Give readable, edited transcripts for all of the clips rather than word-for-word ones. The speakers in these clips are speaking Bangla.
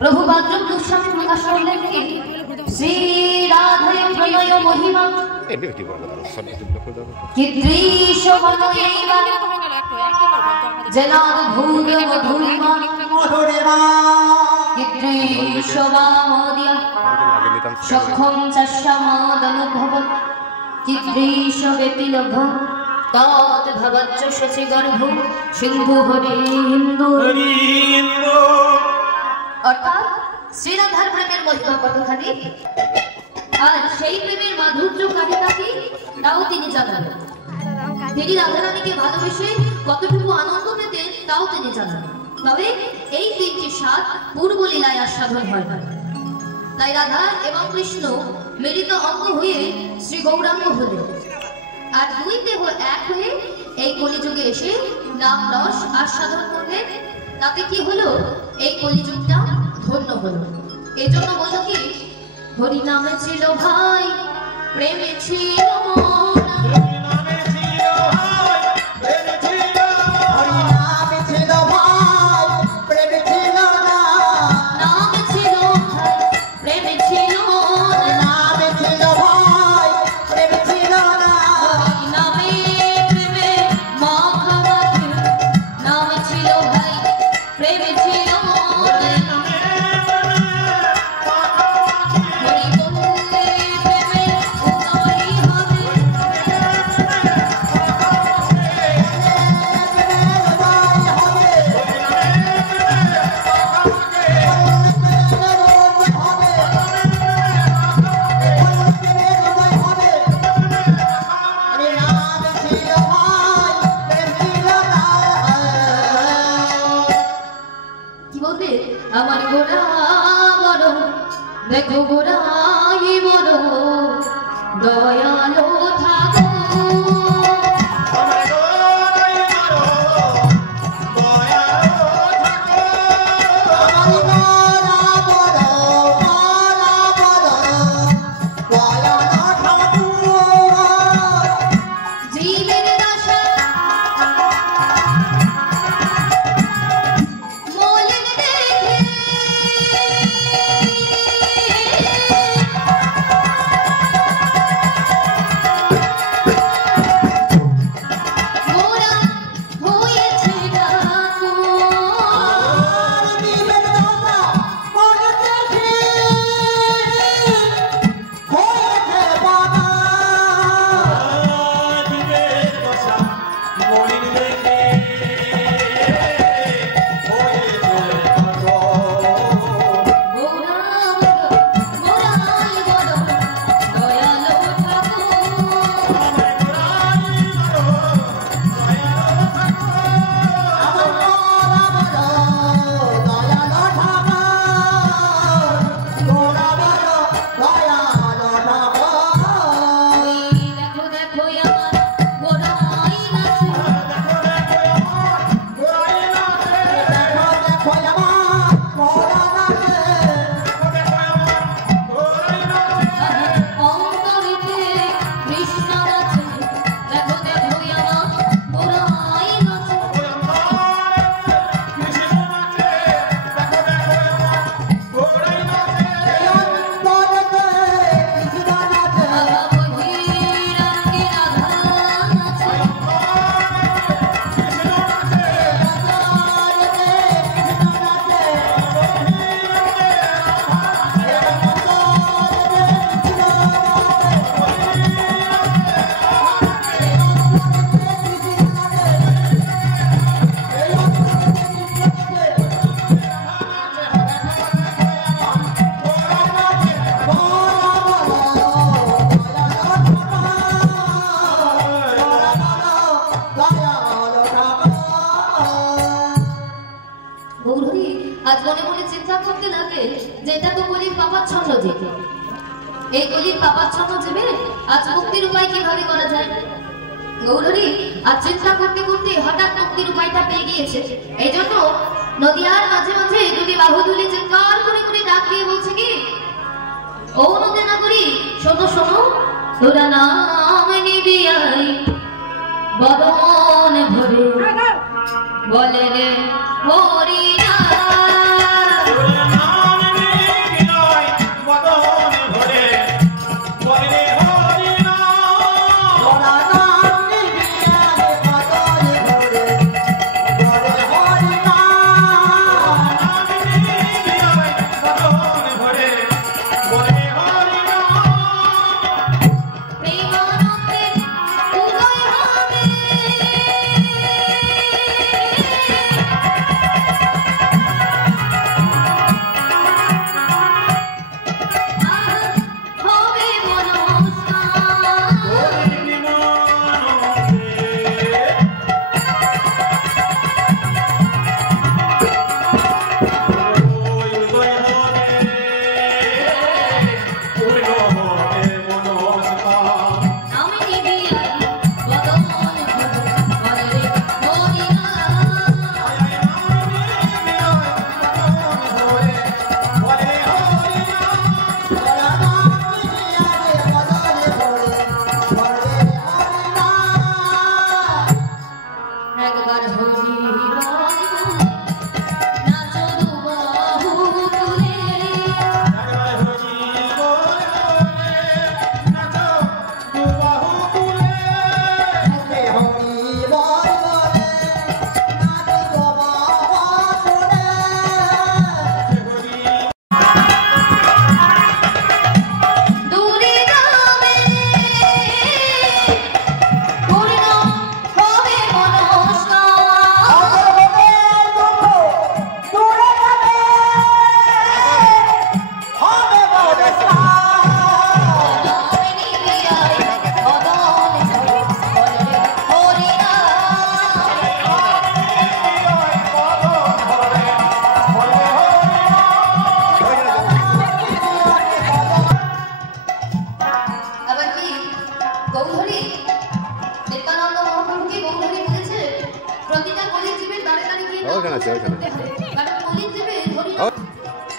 प्रभु बाद्रम दुष्यंत प्रकाश करलेन कि श्री राधे प्रणय महिमा किद्रीशवनयैव जनाद्भूत मधुरिमा किद्रीशवामोद्य सख्यं चष्यमादनुभवत् किद्रीशवेतिलभ तत् भवच्च शशिगर्भो सिन्धु हरिन्दो অর্থাৎ শ্রীরাধার প্রেমের মহিমা কতখানি আর সেই প্রেমের মাধুর্য কারিতাকে তাও তিনি জানাবেন। তিনি রাধারানীকে ভালোবেসে কতটুকু আনন্দ পেতেন তাও তিনি জানাবেন। তবে এই তিনটি স্বাদ পূর্ব লীলায় আস্বাদন হয় না। তাই রাধা এবং কৃষ্ণ মিলিত অঙ্গ হয়ে শ্রী গৌরাঙ্গ হলেন আর দুই দেহ এক হয়ে এই কলিযুগে এসে নাম রস আস্বাদন করলেন। তাতে কি হলো, এই কলিযুগটা ধন্য হলো। এজন্য বলো কি, হরি নামে ছিল ভাই প্রেমে ছিল মন, দেখো গোড়াই বড় দয়ালো থাকো। যেটা তো কলির পাপাচ্ছন্ন জীব। এই কলির পাপাচ্ছন্ন জীবে আজ মুক্তির উপায় কিভাবে করা যায়? গৌরহরি আজ চিন্তা করতে করতে হঠাৎ মুক্তির উপায়টা পেয়ে গিয়েছে। এই জন্য নদিয়ার মাঝে মাঝে যদি বাহু তুলে চিৎকার করে করে ডাক দিয়ে বলছে কি, ও নদী নাগরী শোনো শোনো, তোরা নাম নিবি আই বদন ভরে বলে রে হরি না।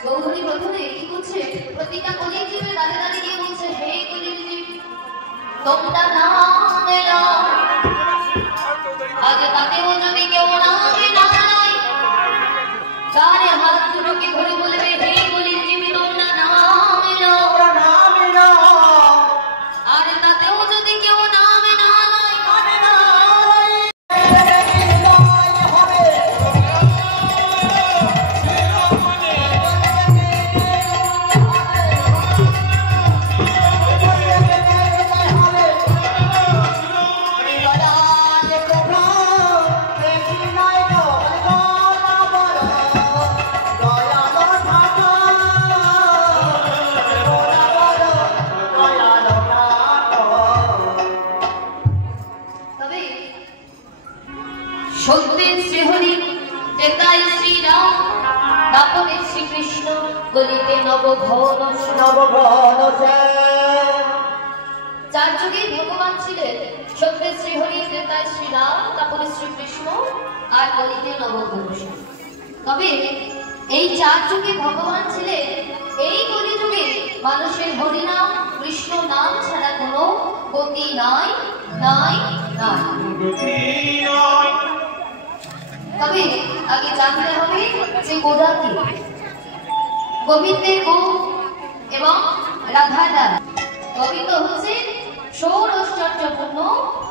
গৌরহরি প্রথমে কি করছে, প্রতিটা কলির জীবে দাঁড়ে দাঁড়িয়ে গিয়ে বলছে, হে কলির জীব তোমরা নাম এলাও, আজ তাতেও যদি কেউ নামে না নাই, কারে হাত দুটোকে ধরে বলবে, হে কলির জীব তোমরা নাম এলাও, আর তাতেও যদি কেউ নামে না নাই, কারে না সত্যের শ্রীহরি তেতাই শ্রীরাম তাপরে শ্রীকৃষ্ণ গলিতে নবঘন চার যুগে ভগবান ছিলেন সত্যের শ্রীহরি তেতাই শ্রীরাম তাপরে শ্রীকৃষ্ণ আর গলিতে নবঘন। তবে এই চার যুগে ভগবান ছিলেন, এই কলিযুগে মানুষের হরিনাম কৃষ্ণ নাম ছাড়া কোনো গতি নাই নাই নাই। তবে আগে জানতে হবে যে গোদা কি। গোবিন্দের গো এবং রাধার দ্বার। গোবিন্দ হচ্ছে ষোড়শচর্যপূর্ণ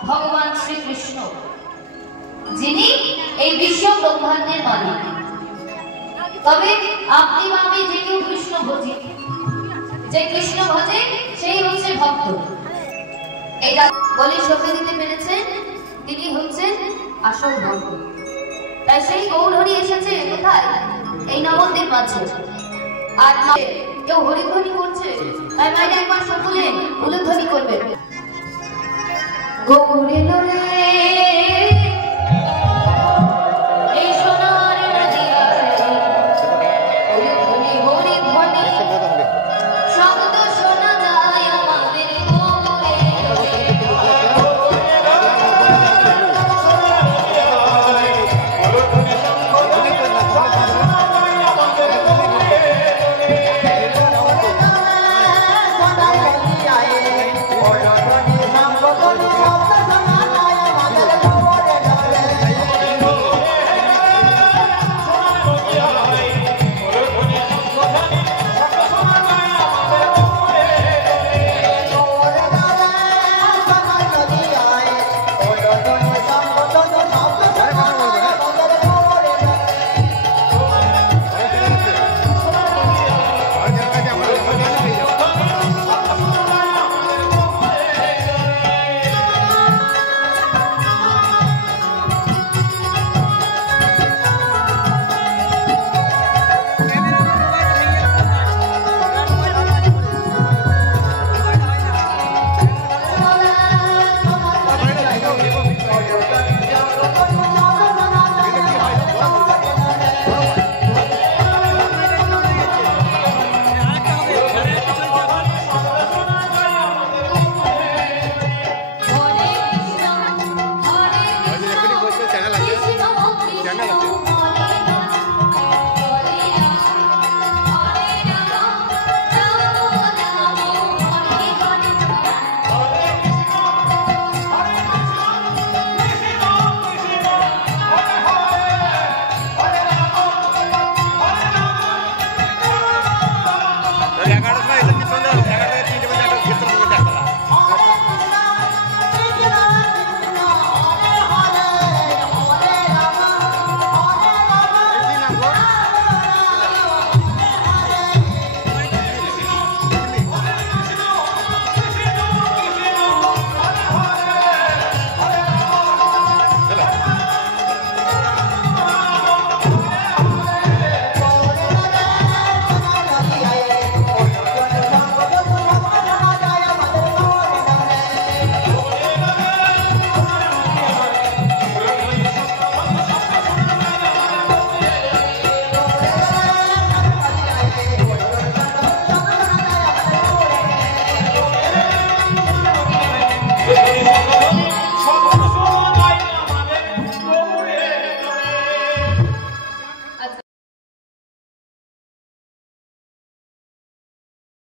ভগবান শ্রীকৃষ্ণ, যিনি এই বিশ্ব ব্রহ্মাণ্ডের মালিক। তবে আপনি আমি যে কেউ কৃষ্ণ ভজি, যে কৃষ্ণ ভজে সেই হচ্ছে ভক্ত। এই বলে সত্যি দিতে পেরেছেন, তিনি হচ্ছেন আসল ভক্ত। তাই সেই গৌরহরি এসেছে কোথায়? এই নবদ্বীপ মাঝে। আর কেউ হরিধ্বনি করছে, তাই মাইরে একবার সকলে উলুধ্বনি করবে। গৌরে